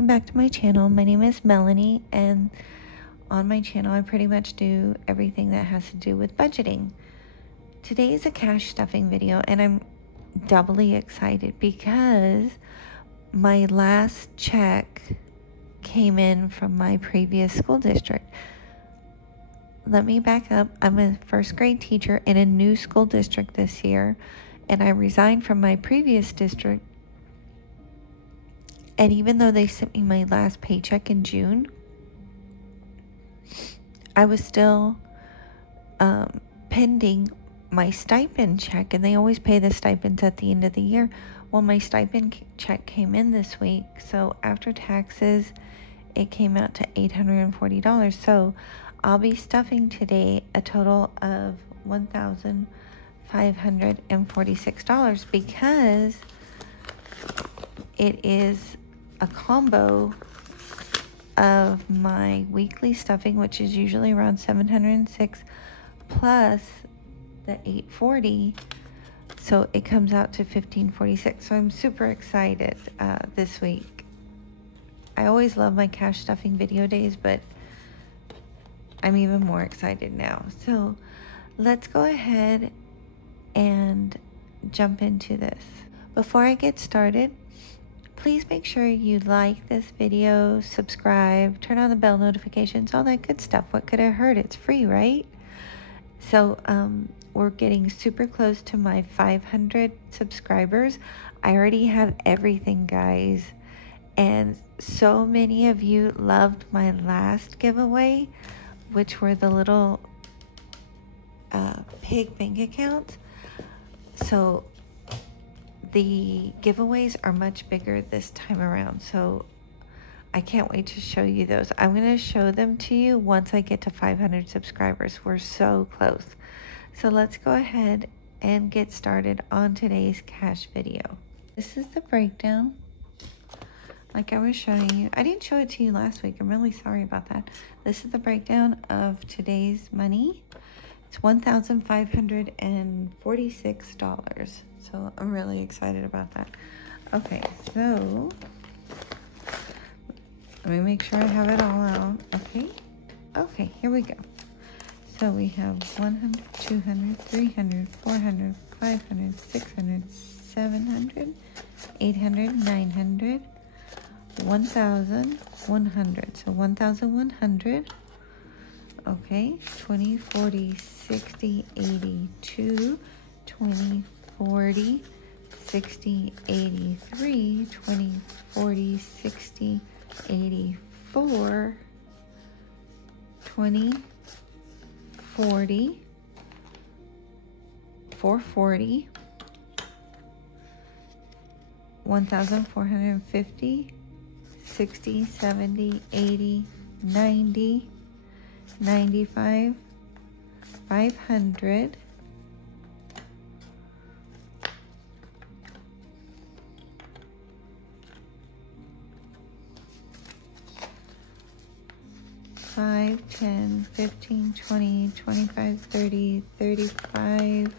welcome back to my channel. My name is Melanie, and on my channel I pretty much do everything that has to do with budgeting. Today is a cash stuffing video, and I'm doubly excited because my last check came in from my previous school district. Let me back up. I'm a first grade teacher in a new school district this year, and I resigned from my previous district. And even though they sent me my last paycheck in June, I was still pending my stipend check, and they always pay the stipends at the end of the year. Well, my stipend check came in this week, so after taxes, it came out to $840. So I'll be stuffing today a total of $1,546 because it is a combo of my weekly stuffing, which is usually around $706, plus the $840, so it comes out to $1,546. So I'm super excited this week. I always love my cash stuffing video days, but I'm even more excited now. So let's go ahead and jump into this. Before I get started, please make sure you like this video, subscribe, turn on the bell notifications, all that good stuff. What could it hurt? It's free, right? So we're getting super close to my 500 subscribers. I already have everything, guys. And so many of you loved my last giveaway, which were the little pig bank accounts. So the giveaways are much bigger this time around, so I can't wait to show you those. I'm going to show them to you once I get to 500 subscribers. We're so close. So let's go ahead and get started on today's cash video. This is the breakdown, like I was showing you. I didn't show it to you last week. I'm really sorry about that. This is the breakdown of today's money. It's $1,546. So I'm really excited about that. Okay, so let me make sure I have it all out. Okay, here we go. So we have 100, 200, 300, 400, 500, 600, 700, 800, 900, 1,100. So 1,100. Okay, 20, 40, 60, 82, 20, 40, 60, 83, 20, 40, 60, 84, 20, 40, 440, 1,450, 60, 70, 80, 90, 95, 500, 5, 10, 15, 20, 25, 30, 35,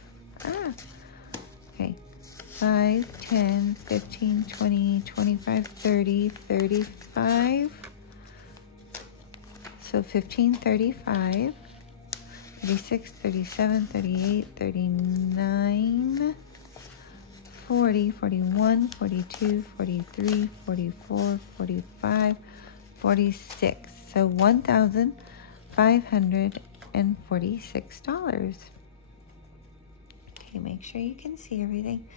okay, 5, 10, 15, 20, 25, 30, 35, so 1535, 36, 37, 38, 39, 40, 41, 42, 43, 44, 45, 46. So $1,546. Okay, make sure you can see everything.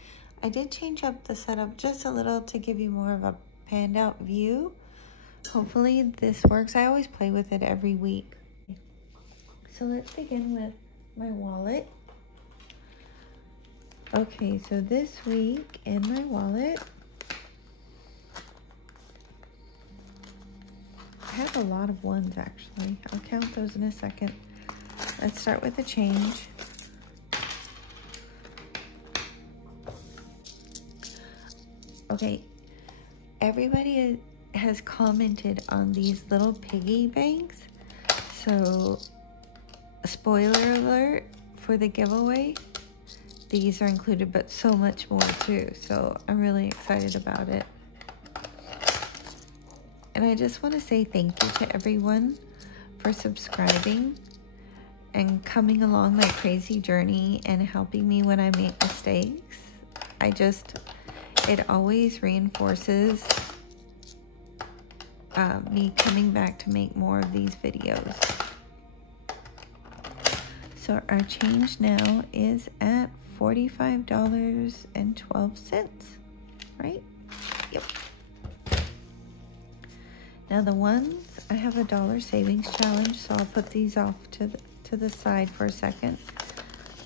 I did change up the setup just a little to give you more of a panned out view. Hopefully this works. I always play with it every week. So let's begin with my wallet. Okay, so this week in my wallet, I have a lot of ones actually. I'll count those in a second. Let's start with the change. Okay, everybody has commented on these little piggy banks. So, spoiler alert for the giveaway, these are included, but so much more too. So I'm really excited about it. And I just want to say thank you to everyone for subscribing and coming along my crazy journey and helping me when I make mistakes. It always reinforces me coming back to make more of these videos. So our change now is at $45.12, right? Yep. Now the ones, I have a dollar savings challenge, so I'll put these off to the side for a second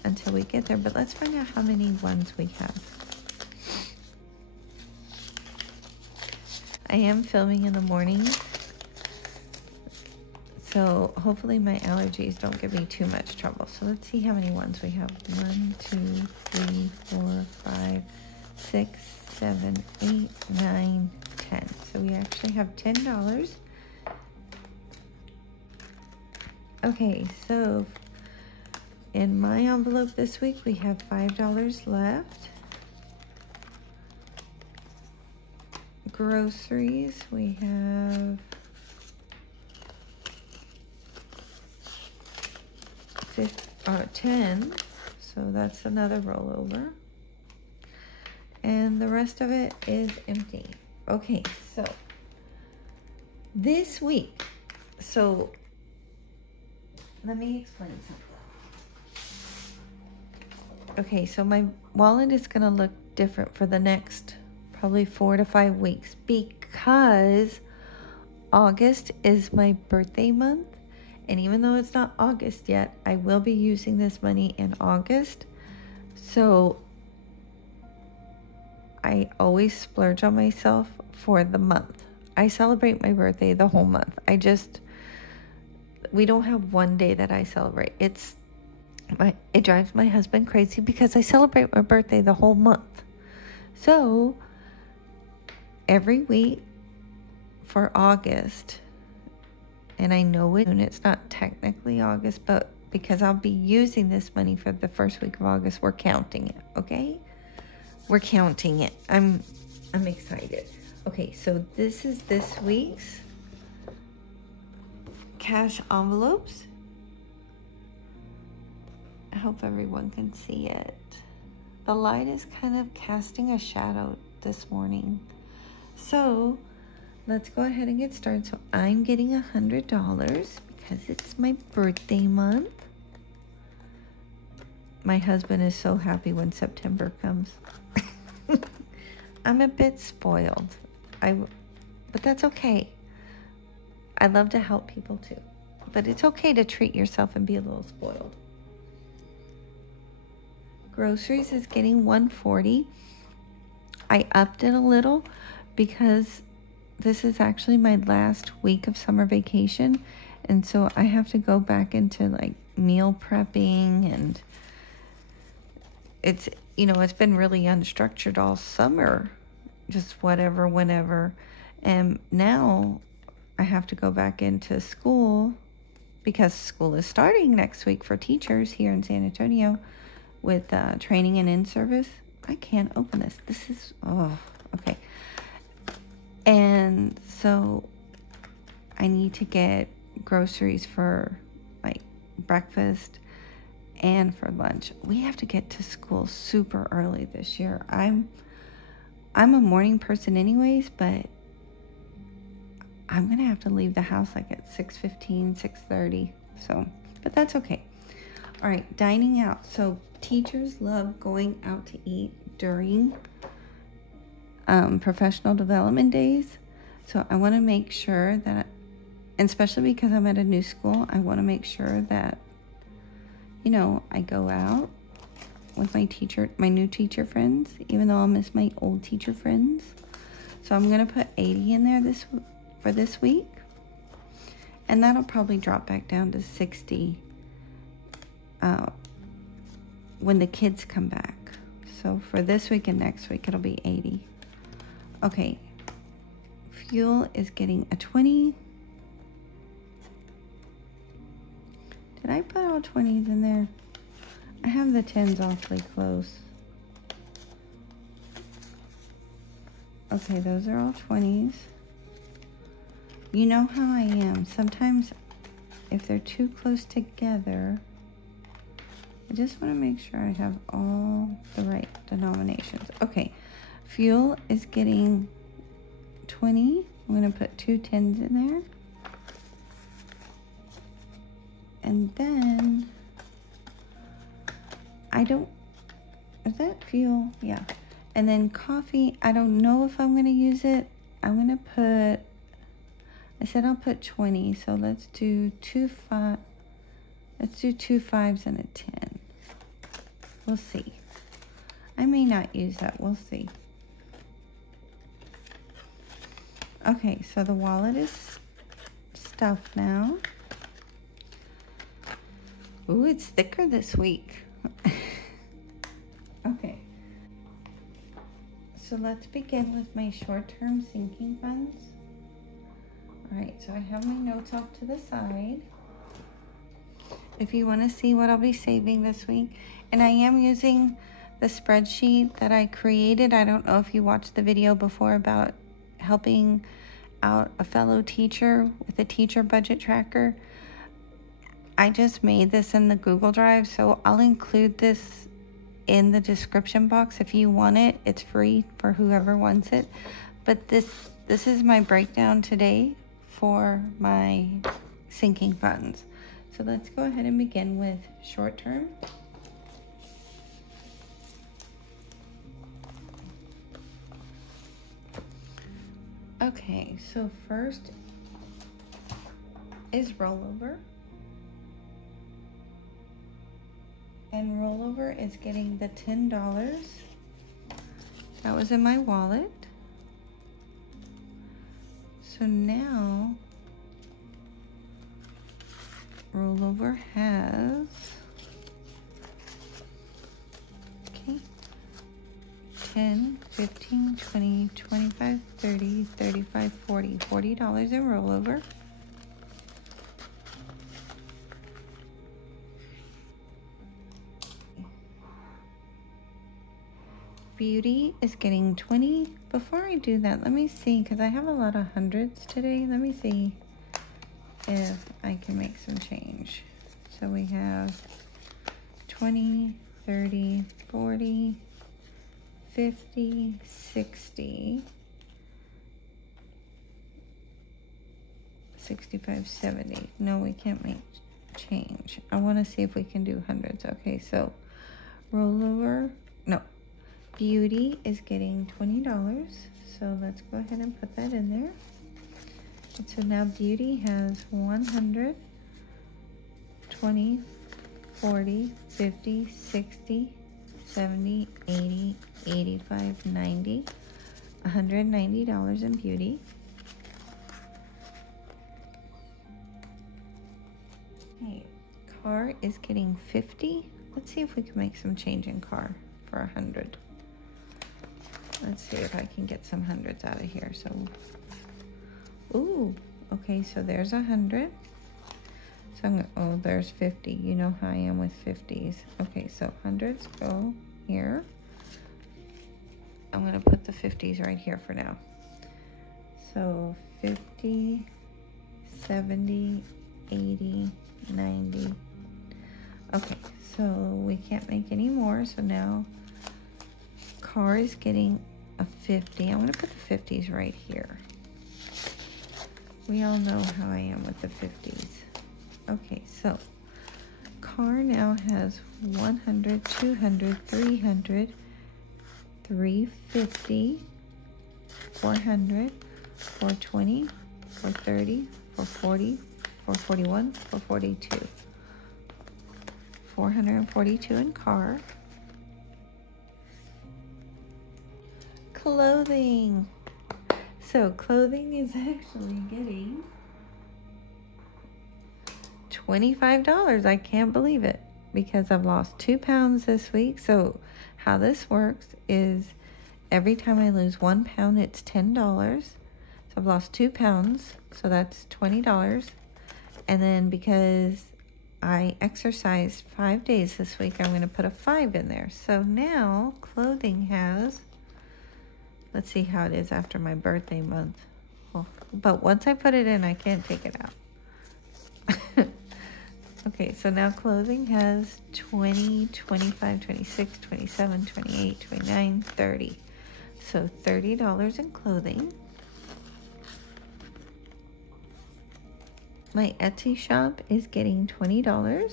until we get there. But let's find out how many ones we have. I am filming in the morning, so hopefully my allergies don't give me too much trouble. So let's see how many ones we have. 1, 2, 3, 4, 5, 6, 7, 8, 9, 10. So we actually have $10. Okay, so in my envelope this week, we have $5 left. Groceries, we have $10, so that's another rollover. And the rest of it is empty. Okay, so this week, so let me explain something. Okay, so my wallet is going to look different for the next probably 4 to 5 weeks because August is my birthday month. And even though it's not August yet, I will be using this money in August. So I always splurge on myself for the month. I celebrate my birthday the whole month. We don't have one day that I celebrate. It drives my husband crazy because I celebrate my birthday the whole month. So every week for August, and I know it's not technically August, but because I'll be using this money for the first week of August, we're counting it, okay? We're counting it. I'm excited. Okay, so this is this week's cash envelopes. I hope everyone can see it. The light is kind of casting a shadow this morning. So let's go ahead and get started. So I'm getting $100 because it's my birthday month. My husband is so happy when September comes. I'm a bit spoiled. But that's okay. I love to help people too. But it's okay to treat yourself and be a little spoiled. Groceries is getting $140. I upped it a little because this is actually my last week of summer vacation, and so I have to go back into like meal prepping, and it's been really unstructured all summer, just whatever, whenever, and now I have to go back into school because school is starting next week for teachers here in San Antonio with training and in-service. I can't open this. This is, okay. And so I need to get groceries for like breakfast and for lunch. We have to get to school super early this year. I'm a morning person anyways, but I'm going to have to leave the house like at 6:15, 6:30. So, but that's okay. All right, dining out. So teachers love going out to eat during professional development days. So I want to make sure that, and especially because I'm at a new school, I want to make sure that, I go out with my new teacher friends, even though I'll miss my old teacher friends. So I'm going to put 80 in there for this week. And that'll probably drop back down to 60 when the kids come back. So for this week and next week, it'll be 80. Okay. Fuel is getting a 20. Did I put all 20s in there? I have the 10s awfully close. Okay, those are all 20s. You know how I am. Sometimes if they're too close together, I just want to make sure I have all the right denominations. Okay, fuel is getting 20. I'm going to put 2 10s in there. And then, is that fuel? Yeah. And then coffee, I don't know if I'm going to use it. I'm going to put, I said I'll put 20. So let's do 2 5s and a 10. We'll see. I may not use that. We'll see. Okay, so the wallet is stuffed now. Ooh, it's thicker this week. Okay. So let's begin with my short-term sinking funds. All right, so I have my notes off to the side. If you want to see what I'll be saving this week. And I am using the spreadsheet that I created. I don't know if you watched the video before about helping out a fellow teacher with a teacher budget tracker. I just made this in the Google Drive, so I'll include this in the description box if you want it. It's free for whoever wants it. But this is my breakdown today for my sinking funds. So let's go ahead and begin with short term. Okay, so first is rollover. And rollover is getting the $10. That was in my wallet. So now rollover has, okay, 10, 15, 20, 25, 30, 35, 40. $40 in rollover. Beauty is getting 20. Before I do that, let me see, because I have a lot of hundreds today. Let me see if I can make some change. So we have 20, 30, 40, 50, 60, 65, 70. No, we can't make change. I want to see if we can do hundreds. Okay, so rollover, no. Beauty is getting $20, so let's go ahead and put that in there. And so now Beauty has 100, 20, 40, 50, 60, 70, 80, 85, 90, $190 in Beauty. Okay, car is getting 50. Let's see if we can make some change in car for 100. Let's see if I can get some hundreds out of here. So, ooh, okay, so there's 100. So I'm gonna, oh, there's 50. You know how I am with 50s. Okay, so hundreds go here. I'm gonna put the 50s right here for now. So 50, 70, 80, 90. Okay, so we can't make any more. So now car is getting a 50. I'm going to put the 50s right here. We all know how I am with the 50s. Okay, so car now has 100, 200, 300, 350, 400, 420, 430, 440, 441, 442. 442 in car. Clothing. So clothing is actually getting $25. I can't believe it because I've lost 2 pounds this week. So how this works is every time I lose 1 pound, it's $10. So I've lost 2 pounds. So that's $20. And then because I exercised 5 days this week, I'm going to put a 5 in there. So now clothing has, let's see how it is after my birthday month. Oh, but once I put it in, I can't take it out. Okay, so now clothing has 20, 25, 26, 27, 28, 29, 30. So $30 in clothing. My Etsy shop is getting $20.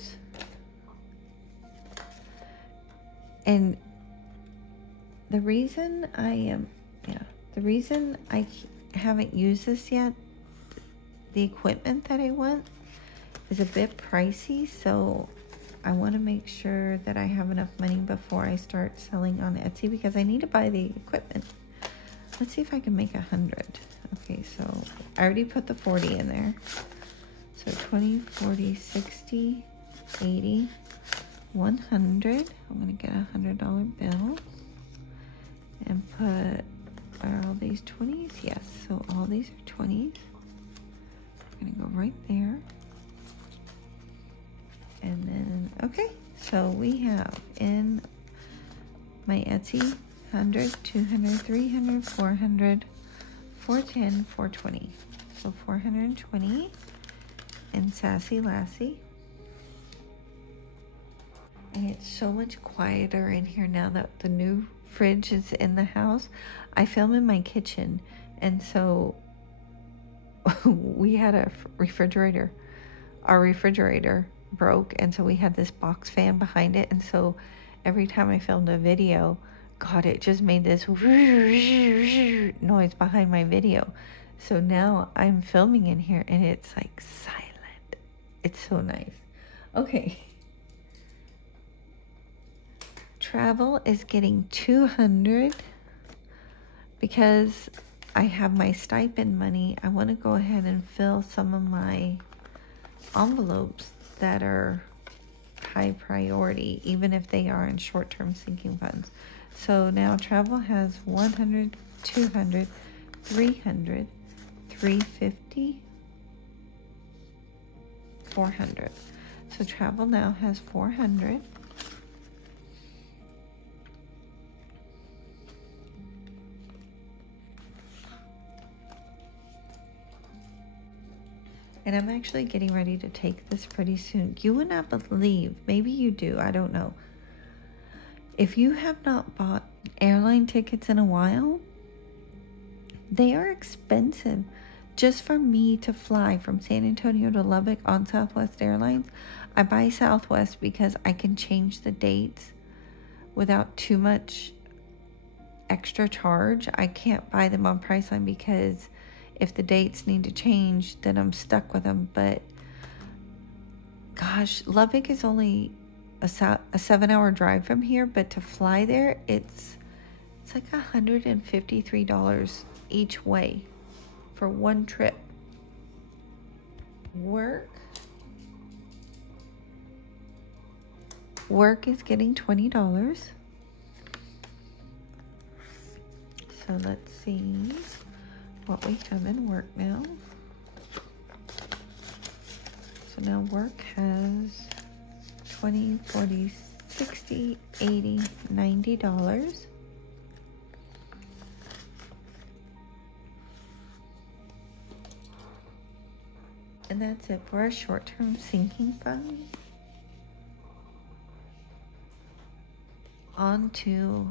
And the reason I haven't used this yet, the equipment that I want is a bit pricey, so I want to make sure that I have enough money before I start selling on Etsy, because I need to buy the equipment. Let's see if I can make 100. Okay, so I already put the 40 in there. So 20, 40, 60, 80, 100. I'm going to get a $100 bill and put, are all these 20s? Yes, so all these are 20s. I'm going to go right there. And then, okay, so we have in my Etsy 100, 200, 300, 400, 410, 420. So 420 in Sassy Lassie. And it's so much quieter in here now that the new fridge is in the house. I film in my kitchen, and so we had a refrigerator. Our refrigerator broke, and so we had this box fan behind it, and so every time I filmed a video, God, it just made this noise behind my video. So now I'm filming in here and it's like silent. It's so nice. Okay, travel is getting 200 because I have my stipend money. I want to go ahead and fill some of my envelopes that are high priority, even if they are in short-term sinking funds. So now travel has 100, 200, 300, 350, 400. So travel now has 400. And I'm actually getting ready to take this pretty soon. You would not believe, maybe you do, I don't know. If you have not bought airline tickets in a while, they are expensive. Just for me to fly from San Antonio to Lubbock on Southwest Airlines, I buy Southwest because I can change the dates without too much extra charge. I can't buy them on Priceline because if the dates need to change, then I'm stuck with them. But gosh, Lubbock is only a 7-hour drive from here, but to fly there, it's like $153 each way for one trip. Work is getting $20. So let's see what we have in work now. So now work has 20, 40, 60, 80, $90. And that's it for our short-term sinking fund. On to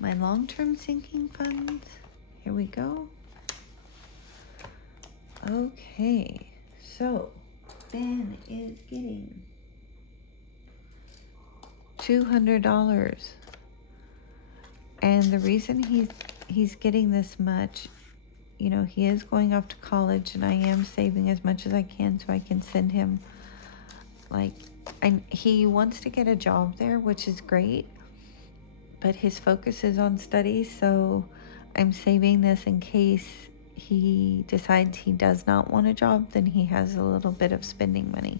my long-term sinking funds. Here we go. Okay, so Ben is getting $200. And the reason he's getting this much, you know, he is going off to college, and I am saving as much as I can so I can send him, like, he wants to get a job there, which is great, but his focus is on studies, so I'm saving this in case he decides he does not want a job, then he has a little bit of spending money.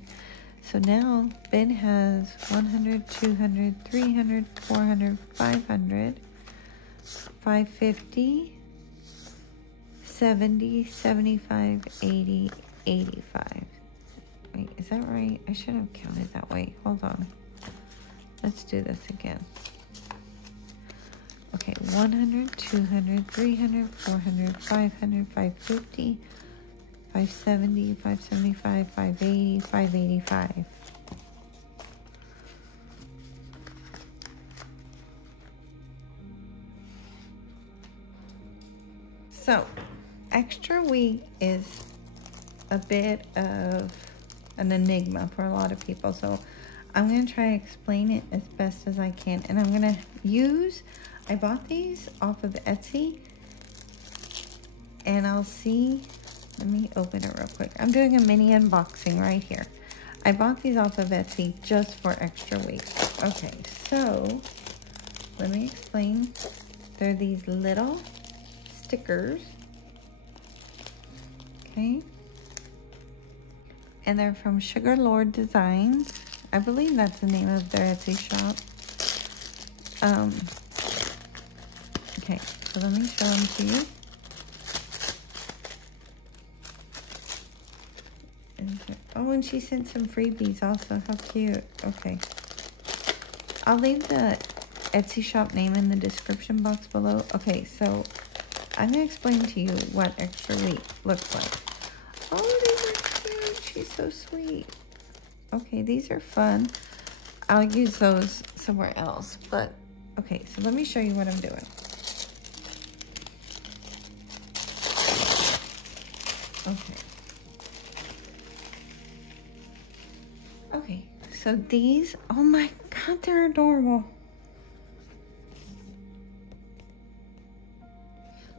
So now Ben has 100, 200, 300, 400, 500, 550, 70, 75, 80, 85. Wait, is that right? I should have counted that way. Hold on. Let's do this again. Okay, 100, 200, 300, 400, 500, 550, 570, 575, 580, 585. So, extra week is a bit of an enigma for a lot of people. So, I'm going to try to explain it as best as I can. And I'm going to use, I bought these off of Etsy. And I'll see, let me open it real quick. I'm doing a mini unboxing right here. I bought these off of Etsy just for extra week. Okay, so let me explain. They're these little stickers. Okay. And they're from Sugar Lord Designs. I believe that's the name of their Etsy shop. Okay, so let me show them to you. Oh, and she sent some freebies also. How cute. Okay. I'll leave the Etsy shop name in the description box below. Okay, so I'm going to explain to you what extra week looks like. Oh, these are cute. She's so sweet. Okay, these are fun. I'll use those somewhere else. But, okay, so let me show you what I'm doing. Okay. Okay, so these, oh my God, they're adorable.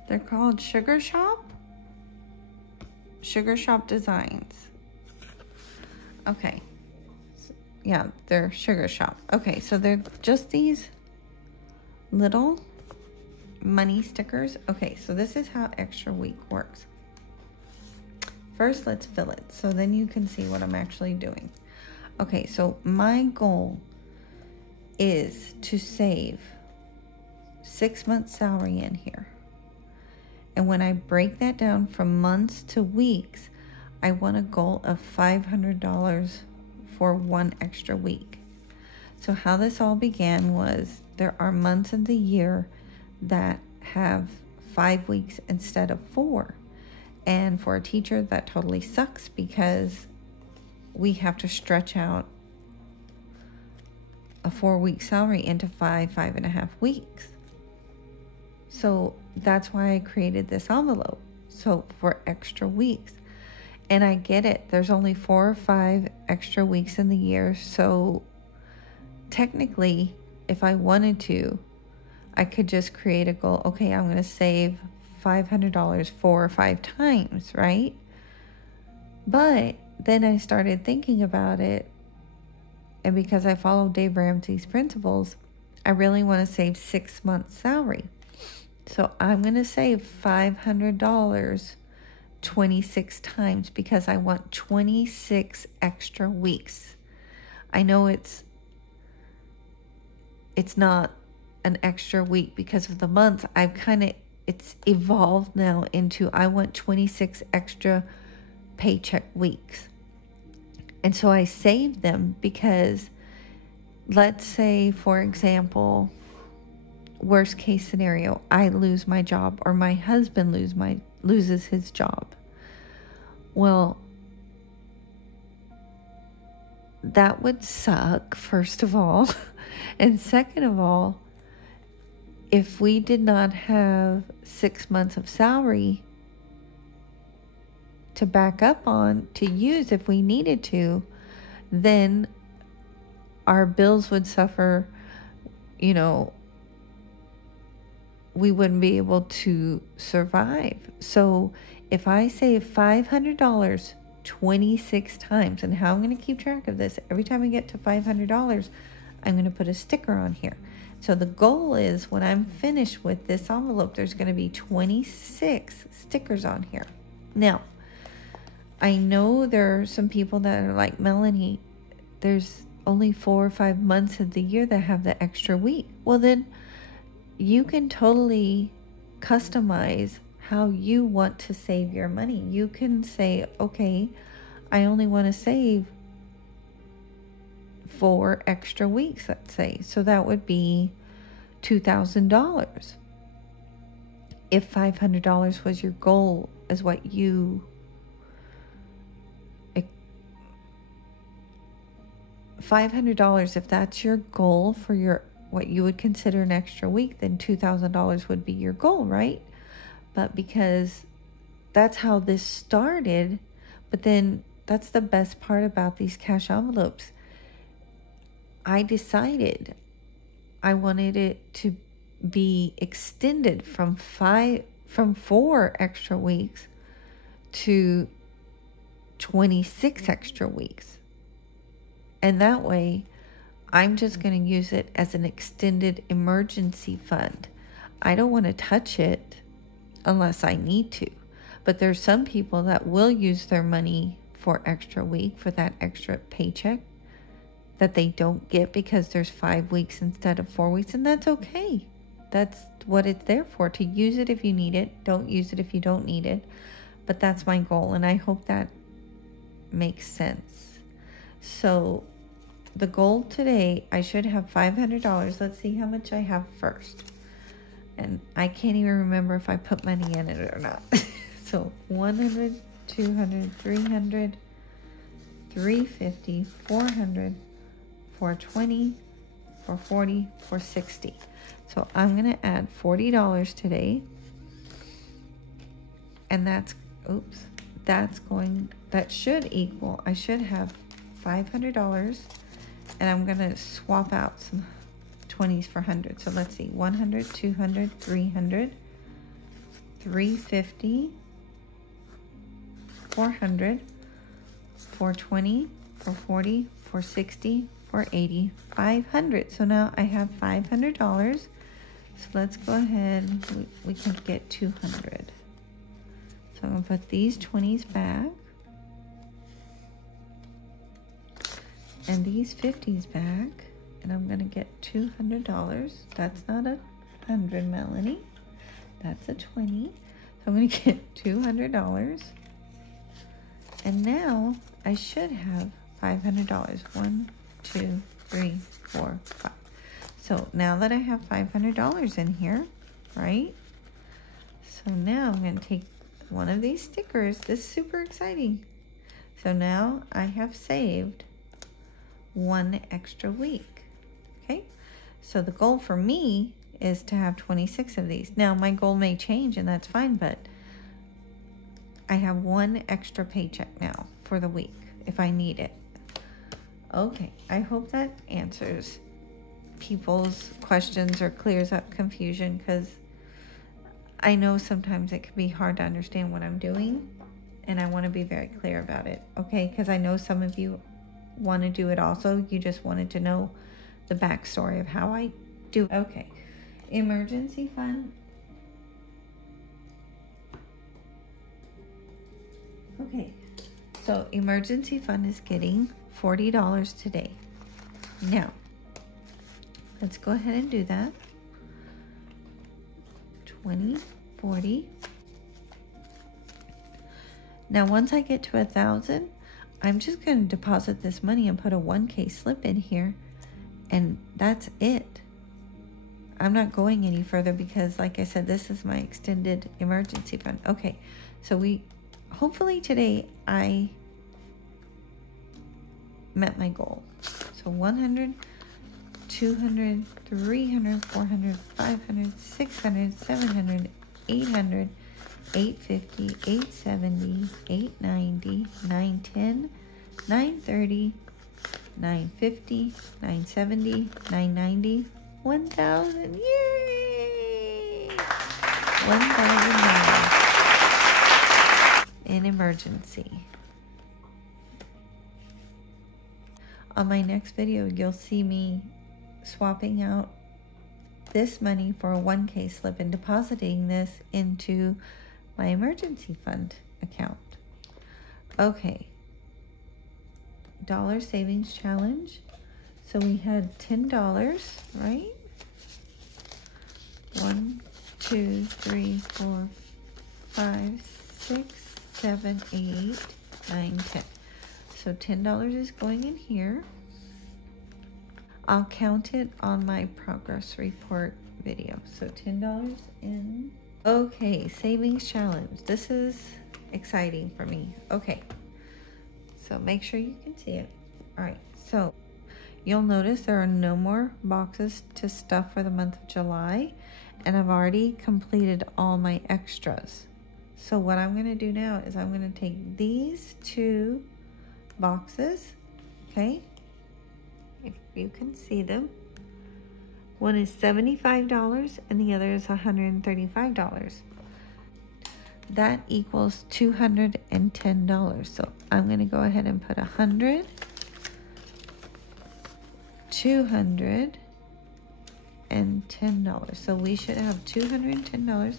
They're called Sugar Shop Designs. Okay, yeah, they're Sugar Shop. Okay, so they're just these little money stickers. Okay, so this is how extra week works. First, let's fill it, so then you can see what I'm actually doing. Okay, so my goal is to save 6 months' salary in here. And when I break that down from months to weeks, I want a goal of $500 for 1 extra week. So how this all began was there are months of the year that have 5 weeks instead of 4. And for a teacher, that totally sucks because we have to stretch out a 4-week salary into 5.5 weeks. So that's why I created this envelope. So for extra weeks. And I get it. There's only 4 or 5 extra weeks in the year. So technically, if I wanted to, I could just create a goal. Okay, I'm going to save $500 4 or 5 times, right? But then I started thinking about it, and because I follow Dave Ramsey's principles, I really want to save 6 months' salary. So I'm going to save $500 26 times because I want 26 extra weeks. I know it's not an extra week because of the months. It's evolved now into I want 26 extra paycheck weeks. And so I saved them because, let's say, for example, worst case scenario, I lose my job or my husband loses his job. Well, that would suck, first of all. And second of all, if we did not have 6 months of salary to back up on, to use if we needed to, then our bills would suffer, we wouldn't be able to survive. So if I save $500 26 times, and how I'm going to keep track of this, every time I get to $500, I'm going to put a sticker on here. So the goal is when I'm finished with this envelope, there's going to be 26 stickers on here. Now, I know there are some people that are like, Melanie, there's only 4 or 5 months of the year that have the extra week. Well, then you can totally customize how you want to save your money. You can say, okay, I only want to save 4 extra weeks, let's say. So that would be $2,000. If $500 was your goal, is what you $500, if that's your goal for your what you would consider an extra week, then $2,000 would be your goal, right? But because that's how this started, but then that's the best part about these cash envelopes. I decided I wanted it to be extended from 4 extra weeks to 26 extra weeks. And that way, I'm just going to use it as an extended emergency fund. I don't want to touch it unless I need to. But there's some people that will use their money for extra week, for that extra paycheck that they don't get because there's 5 weeks instead of 4 weeks, and that's okay. That's what it's there for, to use it if you need it. Don't use it if you don't need it. But that's my goal, and I hope that makes sense. So the goal today, I should have $500. Let's see how much I have first. And I can't even remember if I put money in it or not. So 100, 200, 300, 350, 400, 420, 440, 460. So I'm going to add $40 today. And that should equal, I should have $500. And I'm going to swap out some 20s for 100. So let's see, 100, 200, 300, 350, 400, 420, 440, 460, 480, 500. So now I have $500. So let's go ahead, we can get 200. So I'm going to put these 20s back. And these 50s back. And I'm going to get $200. That's not a 100, Melanie. That's a 20. So I'm going to get $200. And now I should have $500. 1, 2, 3, 4, 5. So now that I have $500 in here, right? So now I'm going to take one of these stickers. This is super exciting. So now I have saved 1 extra week. Okay? So the goal for me is to have 26 of these. Now my goal may change and that's fine, but I have 1 extra paycheck now for the week if I need it. Okay, I hope that answers people's questions or clears up confusion, because I know sometimes it can be hard to understand what I'm doing, and I want to be very clear about it, okay? Because I know some of you want to do it also. You just wanted to know the backstory of how I do. Okay, emergency fund. Okay, so emergency fund is getting $40 today. Now, let's go ahead and do that. 20, 40. Now, once I get to 1,000, I'm just going to deposit this money and put a 1K slip in here, and that's it. I'm not going any further because, like I said, this is my extended emergency fund. Okay, so hopefully today I met my goal. So 100, 200, 300, 400, 500, 600, 700, 800, 850, 870, 890, 910, 930, 950, 970, 990, 1,000. Yay! $1,000 in emergency. On my next video, you'll see me swapping out this money for a 1K slip and depositing this into my emergency fund account. Okay. Dollar savings challenge. So we had $10, right? 1, 2, 3, 4, 5, 6, 7, 8, 9, 10. So $10 is going in here. I'll count it on my progress report video. So $10 in. Okay, savings challenge. This is exciting for me. Okay, so make sure you can see it. All right, so You'll notice there are no more boxes to stuff for the month of July, and I've already completed all my extras. So what I'm going to do now is I'm going to take these 2 boxes, okay, if you can see them. One is $75 and the other is $135. That equals $210. So I'm going to go ahead and put 100, 200, and $10. So we should have $210,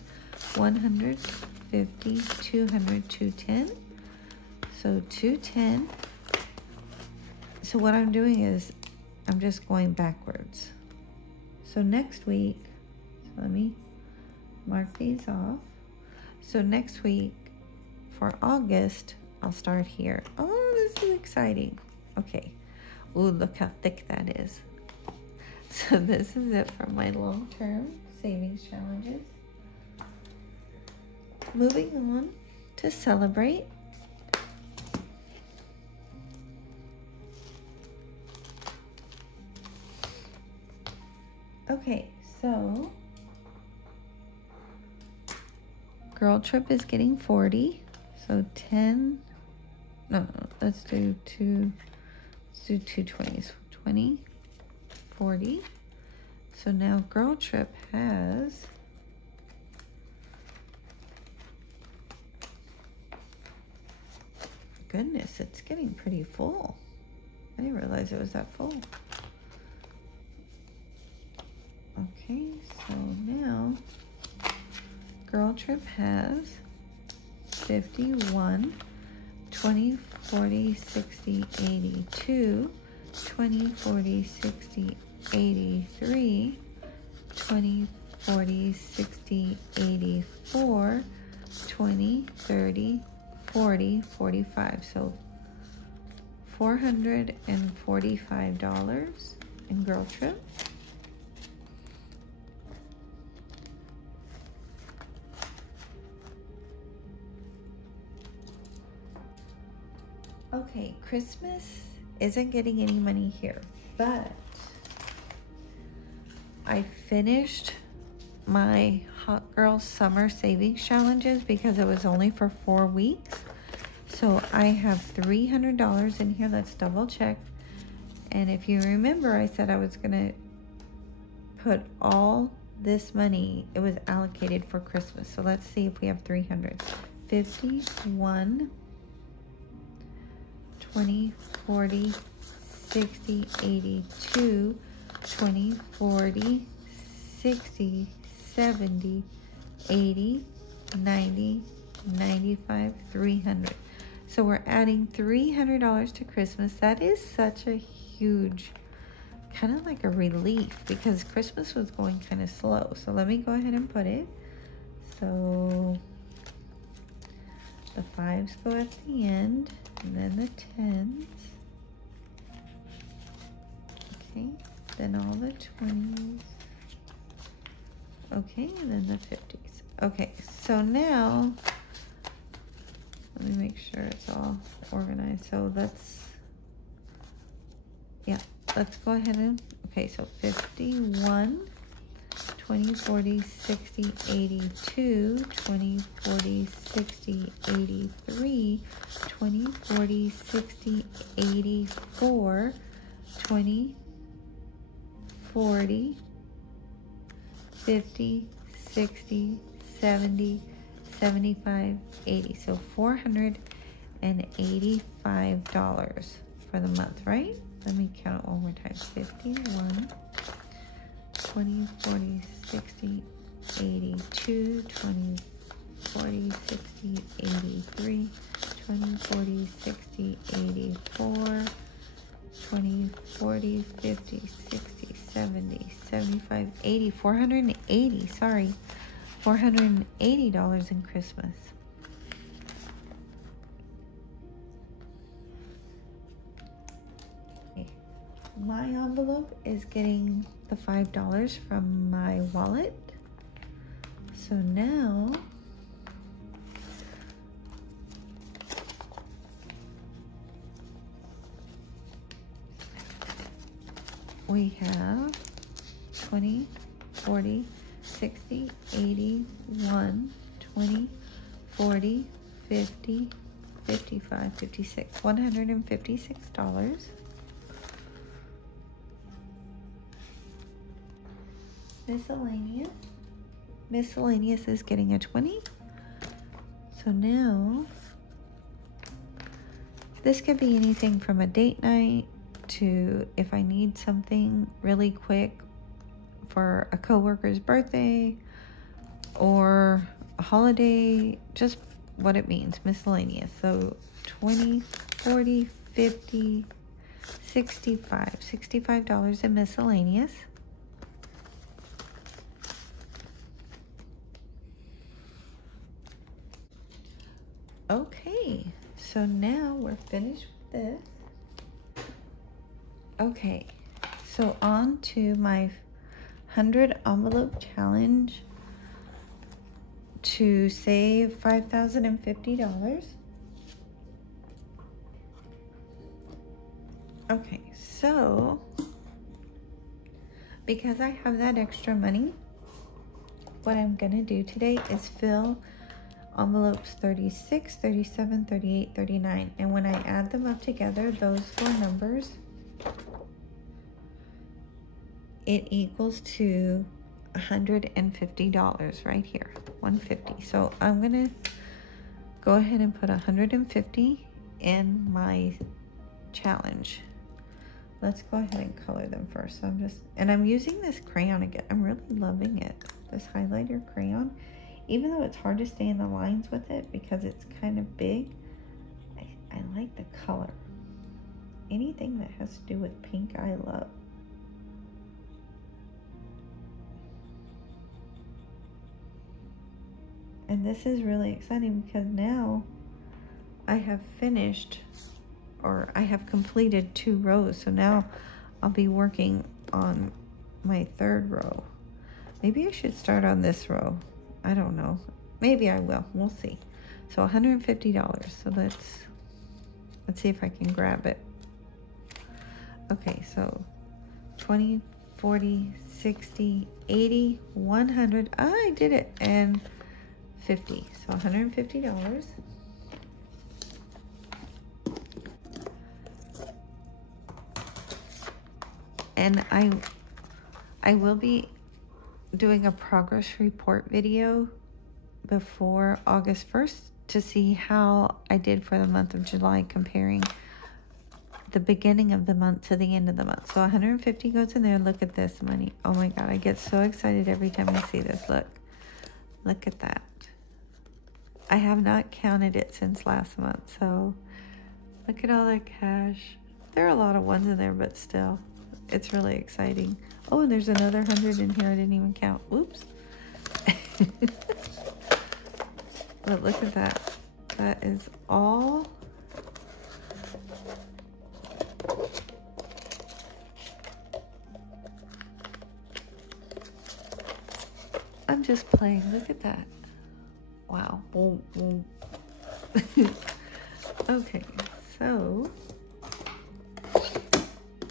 150, 200, 210. So 210. So what I'm doing is I'm just going backwards. So next week, so let me mark these off. So next week for August, I'll start here. Oh, this is exciting. Okay. Ooh, look how thick that is. So this is it for my long-term savings challenges. Moving on to celebrate. Okay, so girl trip is getting 40. So 10, no, let's do 220s. 20, 40. So now girl trip has goodness, it's getting pretty full. I didn't realize it was that full. Okay, so now girl trip has 51, 20, 40, 60, 82, 20, 40, 60, 83, 20, 40, 60, 84, 20, 30, 40, 45. So $445 in girl trip. Okay, Christmas isn't getting any money here, but I finished my Hot Girl Summer Savings Challenges because it was only for 4 weeks. So I have $300 in here. Let's double check. And if you remember, I said I was gonna put all this money, it was allocated for Christmas. So let's see if we have 300. 51, 20, 40, 60, 82, 20, 40, 60, 70, 80, 90, 95, 300. So we're adding $300 to Christmas. That is such a huge, kind of like a relief because Christmas was going kind of slow. So let me go ahead and put it. So the 5s go at the end, and then the 10s. Okay, then all the 20s. Okay, and then the 50s. Okay, so now, let me make sure it's all organized. So let's go ahead and, okay, so 51, 20, 40, 60, 82, 20, 40, 60, 83, 20, 40, 60, 84, 20, 40, 50, 60, 70, 75, 80. So $485 for the month, right? Let me count it one more time. 51, 20, 40, 60, 82, 20, 40, 60, 83, 20, 40, 60, 84, 20, 40, 50, 60, 70, 75, 80, 480, sorry, $480 in Christmas. Okay. My envelope is getting the $5 from my wallet. So now we have 20, 40, 60, 80, 1, 20, 40, 50, 55, 56, $156. Miscellaneous. Miscellaneous is getting a 20. So now, this could be anything from a date night to if I need something really quick for a coworker's birthday or a holiday, just what it means, miscellaneous. So 20, 40, 50, 65, $65 in miscellaneous. Okay, so now we're finished with this. Okay, so on to my 100 envelope challenge to save $5,050. Okay, so because I have that extra money, what I'm gonna do today is fill envelopes 36, 37, 38, 39. And when I add them up together, those four numbers, it equals to $150 right here, 150. So I'm gonna go ahead and put 150 in my challenge. Let's go ahead and color them first. So I'm using this crayon again. I'm really loving it, this highlighter crayon. Even though it's hard to stay in the lines with it because it's kind of big, I like the color. Anything that has to do with pink, I love. And this is really exciting because now I have finished, or I have completed 2 rows. So now I'll be working on my 3rd row. Maybe I should start on this row. I don't know. Maybe I will. We'll see. So $150. So let's see if I can grab it. Okay, so 20, 40, 60, 80, 100. I did it. And 50. So $150. And I will be doing a progress report video before August 1st to see how I did for the month of July, comparing the beginning of the month to the end of the month. So 150 goes in there. Look at this money. Oh my God, I get so excited every time I see this. Look at that. I have not counted it since last month. So look at all that cash. There are a lot of ones in there, but still, it's really exciting. Oh, and there's another 100 in here I didn't even count. Whoops. But look at that. That is all. I'm just playing. Look at that. Wow. Okay, so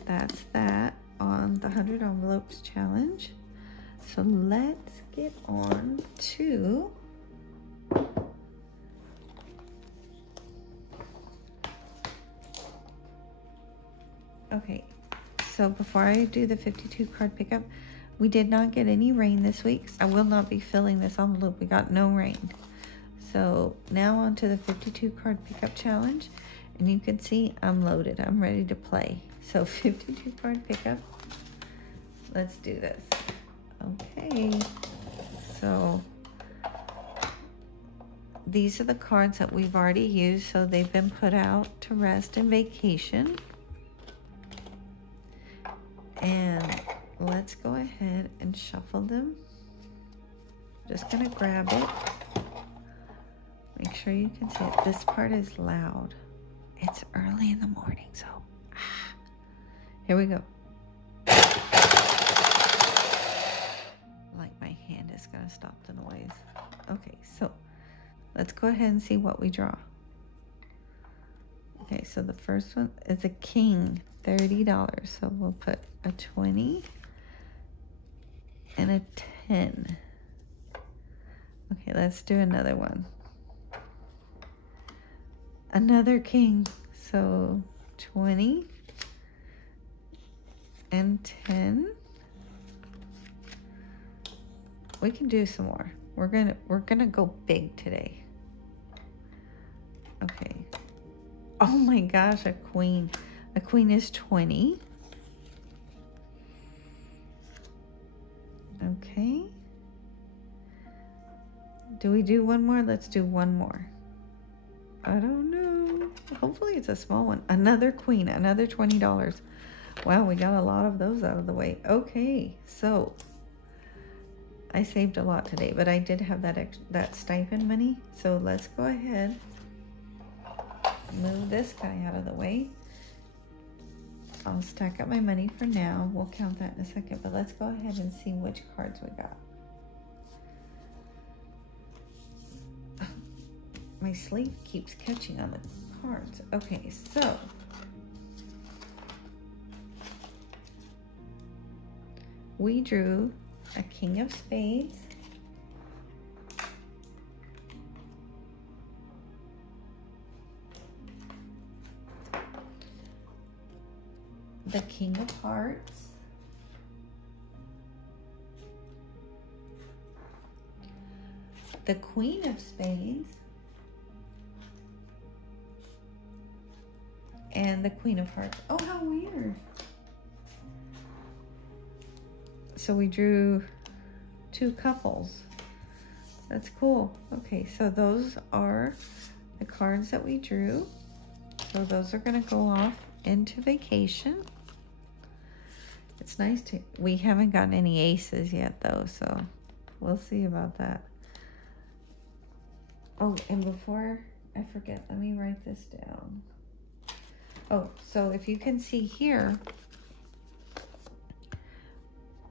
that's that on the 100 envelopes challenge. So let's get on to okay, so before I do the 52 card pickup, we did not get any rain this week. I will not be filling this envelope. We got no rain. So now on to the 52 card pickup challenge. And you can see I'm loaded. I'm ready to play. So 52 card pickup. Let's do this. Okay. So these are the cards that we've already used. So they've been put out to rest and vacation. And let's go ahead and shuffle them. Just gonna grab it. Make sure you can see it. This part is loud. It's early in the morning, so here we go. Like my hand is gonna stop the noise. Okay, so let's go ahead and see what we draw. Okay, so the first one is a king. $30. So we'll put a 20 and a 10. Okay, let's do another one. Another king. So 20 and 10. We can do some more. We're gonna go big today. Okay. Oh my gosh, a queen. A queen is 20. Okay. Do we do one more? Let's do one more. I don't know. Hopefully it's a small one. Another queen, another $20. Wow, we got a lot of those out of the way. Okay, so I saved a lot today, but I did have that stipend money. So let's go ahead, move this guy out of the way. I'll stack up my money for now. We'll count that in a second, but let's go ahead and see which cards we got. My sleeve keeps catching on the cards. Okay, so we drew a king of spades, the king of hearts, the queen of spades, and the queen of hearts. Oh, how weird. So we drew two couples. That's cool. Okay, so those are the cards that we drew. So those are gonna go off into vacation. It's nice to, we haven't gotten any aces yet though, so we'll see about that. Oh, and before I forget, let me write this down. Oh, so if you can see here,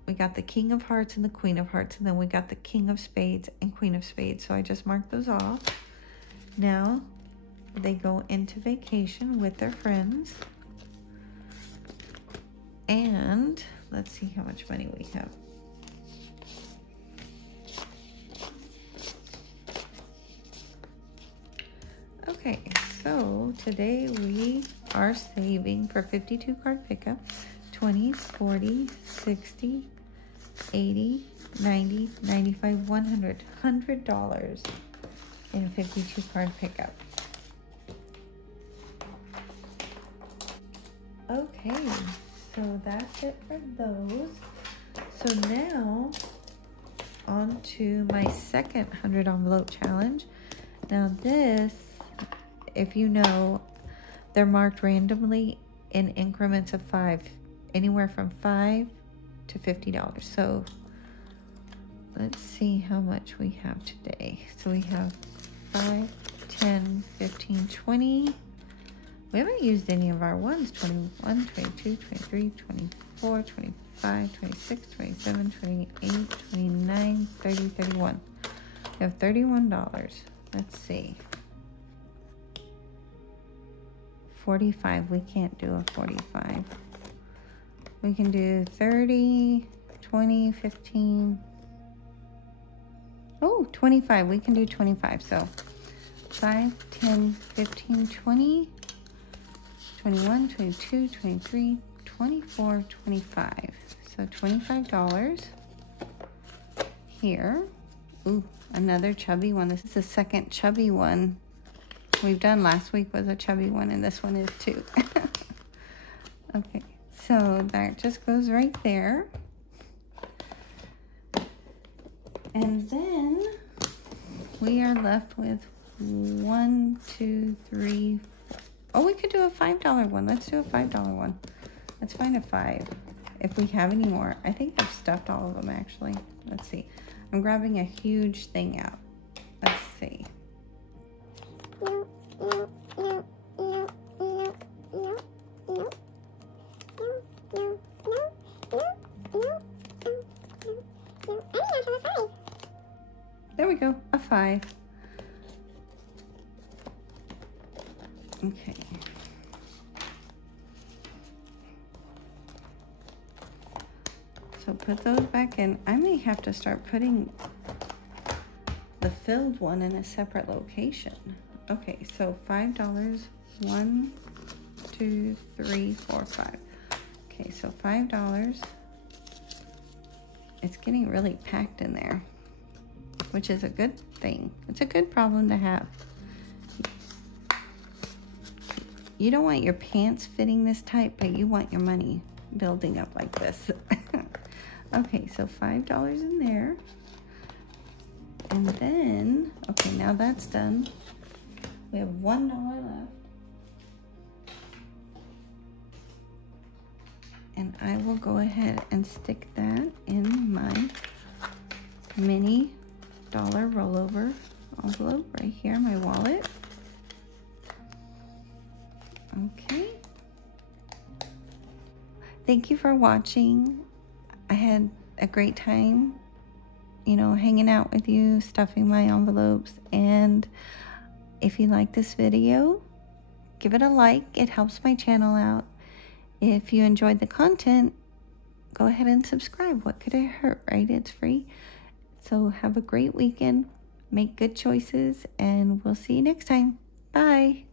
we got the king of hearts and the queen of hearts, and then we got the king of spades and queen of spades. So I just marked those off. Now they go into vacation with their friends. And let's see how much money we have. Okay, so today we are saving for 52 card pickup, 20, 40, 60, 80, 90, 95, 100, $100 in 52 card pickup. Okay, so that's it for those. So now on to my second 100 envelope challenge. Now this, if you know, they're marked randomly in increments of 5, anywhere from $5 to $50. So let's see how much we have today. So we have 5, 10, 15, 20. We haven't used any of our ones. 21, 22, 23, 24, 25, 26, 27, 28, 29, 30, 31. We have $31. Let's see. 45, we can't do a 45. We can do 30, 20, 15. Oh, 25, we can do 25. So 5, 10, 15, 20, 21, 22, 23, 24, 25. So $25 here. Ooh, another chubby one. This is the second chubby one we've done. Last week was a chubby one, and this one is too. Okay, so that just goes right there. And then we are left with 1, 2, 3, 4. Oh, we could do a $5 one. Let's do a $5 one. Let's find a 5 if we have any more. I think I've stuffed all of them actually. Let's see. I'm grabbing a huge thing out. Let's see. There we go, a 5. Okay. So put those back in. I may have to start putting the filled one in a separate location. Okay, so $5. 1, 2, 3, 4, 5. Okay, so $5. It's getting really packed in there, which is a good thing. It's a good problem to have. You don't want your pants fitting this tight, but you want your money building up like this. Okay, so $5 in there. And then, okay, now that's done. We have $1 left. And I will go ahead and stick that in my mini dollar rollover envelope right here, my wallet. Okay. Thank you for watching. I had a great time, you know, hanging out with you, stuffing my envelopes. And if you like this video, give it a like. It helps my channel out. If you enjoyed the content, go ahead and subscribe. What could it hurt, right? It's free. So have a great weekend. Make good choices, and we'll see you next time. Bye.